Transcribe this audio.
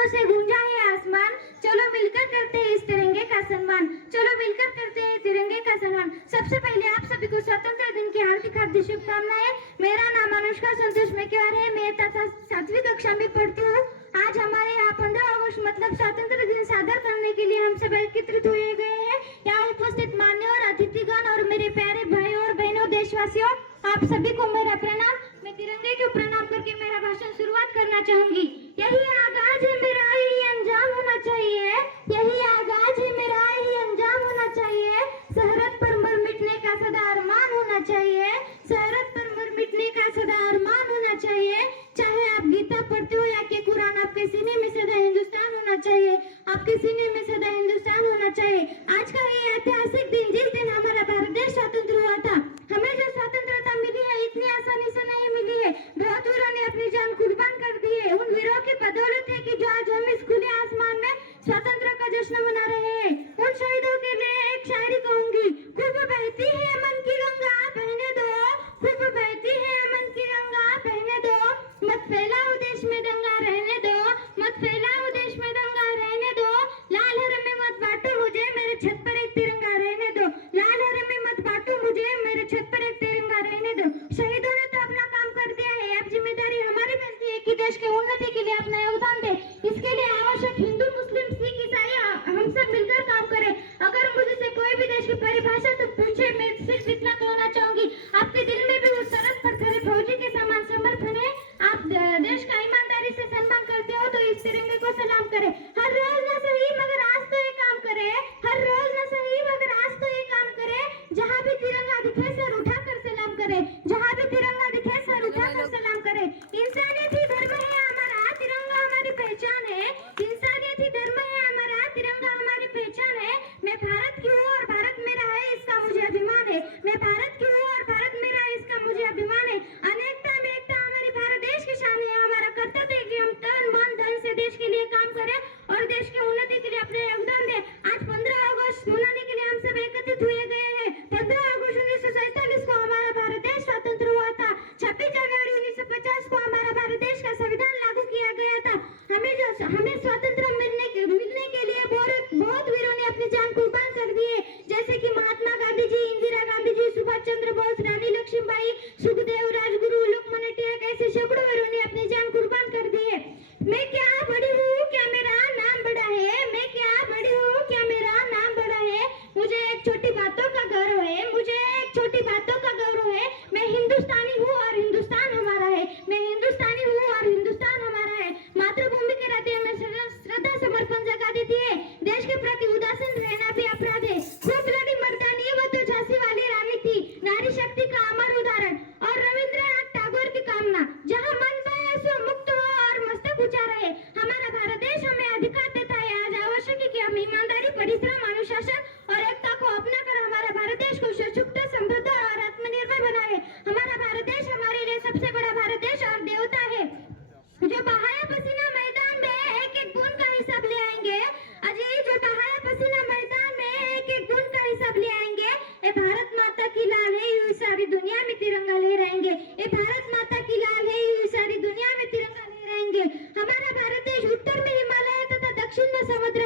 तूफानों से गूंजा है आसमान, चलो मिलकर करते हैं इस तिरंगे का सम्मान, चलो मिलकर करते हैं तिरंगे का सम्मान। सबसे पहले आप सभी को स्वतंत्रता दिन की हार्दिक हार्दिक शुभकामनाएं। मेरा नाम अनुष्का संतोष मेकेवार है, मैं तथा 7वीं कक्षा में पढ़ती हूँ। आज हमारे यहाँ 15 अगस्त मतलब स्वतंत्र दिन साझा करने के लिए हम सब एकत्रित हुए गए हैं। यहाँ उपस्थित मान्यवर अतिथिगण और मेरे प्यारे भाई और बहनों देशवासियों, आप सभी को मेरा प्रणाम। मैं तिरंगे को प्रणाम करके मेरा भाषण शुरुआत करना चाहूंगी। यही आगाज है मेरा, यही अंजाम होना चाहिए, यही आगाज है मेरा, यही अंजाम होना चाहिए। सरहद पर मर मिटने का सदा अरमान होना चाहिए, सरहद पर मर मिटने का सदा अरमान होना चाहिए। चाहे आप गीता पढ़ते हो या कि कुरान, आपके सीने में सदा हिंदुस्तान होना चाहिए, आपके सीने में सदा हिंदुस्तान होना चाहिए। आज का ये ऐतिहासिक दिन, जिस दिन हमारा भारत देश स्वतंत्र हुआ था, हमें जो स्वतंत्रता मिली है इतनी आसानी से नहीं मिली है। बहुत वीरों ने अपनी जान कुर्बान कर दी है। उन वीरों की बदौलत है कि जो आज हम इस खुले आसमान में स्वतंत्र का जश्न मना रहे हैं। उन शहीदों के लिए एक शायरी कहूंगी। खूब बहती है मन की गंगा बहने दो, खूब बहती है मन की गंगा बहने दो, मत फैलाओ देश में दंगा रहने दो, मत फैलाओ देश में दंगा रहने दो। लाल हर में मत बांटो मुझे, मेरे छत पर एक तिरंगा रहने दो, लाल हर में मत बांटो मुझे, मेरे छत पर एक तिरंगा रहने दो। शहीदों ने तो अपना काम कर दिया है, अब जिम्मेदारी हमारी बनती है कि देश के उन्नति के लिए अपना योगदान दे। इसके लिए आवश्यक हिंदू मुस्लिम सिख ईसाई हम सब मिलकर काम करें। अगर मुझसे कोई भी देश की परिभाषा तो पूछे, मैं सिर्फ इतना कहना चाहूंगी, आपके दिल में भी उस सरहद पर खड़े फौजी के समान समर्पण है। आप देश का ईमानदारी से सम्मान करते हो तो इस तिरंगे को सलाम करें। हर रोज न सही मगर आज तो ये काम करे, हर रोज न सही मगर आज तो ये काम करे। जहाँ भी तिरंगा दिखे सर उठाकर सलाम करे, जहाँ भी तिरंगा दिखे सर उठाकर सलाम करे। इंसानियत ही धर्म है हमारा, तिरंगा हमारी पहचान है, इंसानियत ही धर्म है हमारा, तिरंगा हमारी पहचान है। मैं भारत की हूँ और भारत मेरा है, इसका मुझे अभिमान है। मैं भारत की हूँ और भारत मेरा है, इसका मुझे अभिमान है। अनेकता में एकता हमारी भारत देश की शान है। हमारा कर्तव्य है कि हम तन मन धन से देश के लिए काम करें और देश की उन्नति के लिए अपने योगदान दें। आज 15 अगस्त मनाने के लिए हम सब एकत्रित हुए गए हैं। 15 अगस्त 1947 को हमारा भारत देश स्वतंत्र हुआ था। 26 जनवरी 1950 को हमारा भारत देश का संविधान लागू किया गया था। हमें स्वतंत्र मिलने के लिए बहुत वीरों ने अपनी जान कुर्बान कर दी है, जैसे कि महात्मा गांधी जी, इंदिरा गांधी जी, सुभाष चंद्र बोस, रानी लक्ष्मीबाई, सुखदेव, राजगुरु, लोकमान्य तिलक, ऐसे सैकड़ों वीरों ने अपनी जान कुर्बान कर दी है। मैं क्या बड़ी हूँ, क्या मेरा नाम बड़ा है, मैं क्या बड़ी हूँ, क्या मेरा नाम बड़ा है। मुझे एक छोटी बातों का गौरव है, मुझे एक छोटी बातों का गौरव है। मैं हिंदुस्तानी हूँ और हिंदुस्तान हमारा है, मैं हिंदुस्तानी हूँ और हिंदुस्तान हमारा है। मातृभूमि के रहते हमें श्रद्धा समर्पण जगा देती है। देश के प्रति उदासीन रहना भी अपराध है। खूब लड़ी मर्दानी, वो तो झांसी वाली रानी थी, नारी शक्ति का अमर उदाहरण। और रविंद्रनाथ टैगोर की कामना, जहाँ मन पाए सो मुक्त हो और मस्तक ऊंचा रहे। हमारा भारत देश हमें अधिकार देता है। आज आवश्यक है कि हम ईमानदारी, परिश्रम, अनुशासन और एकता को अपना कर हमारा भारत देश को सशक्त, समृद्ध और आत्मनिर्भर बनाए। हमारा भारत देश हमारे लिए सबसे बड़ा भारत देश और देवता है, जो बहाया पसीना मैदान में एक एक बूंद का हिसाब ले आएंगे। अजय जो बहाया पसीना मैदान में एक एक बूंद का हिसाब ले आएंगे। ये भारत माता की लाल है, ये सारी दुनिया में तिरंगा लहराएंगे। ये भारत माता की लाल है, ये सारी दुनिया में तिरंगा लहराएंगे। हमारा भारत देश उत्तर में हिमालय तथा दक्षिण में समुद्र